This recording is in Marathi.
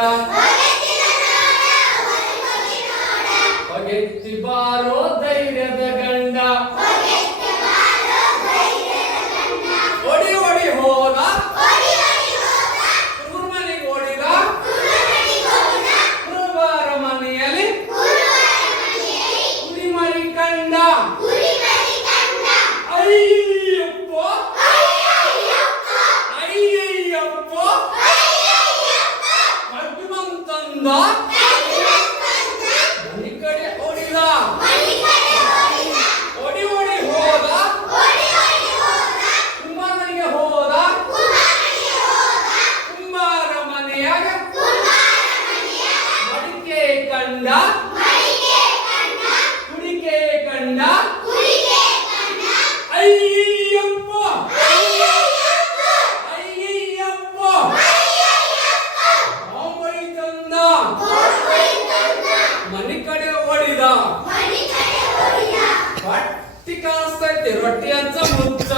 감 nó यांचा मृत्यू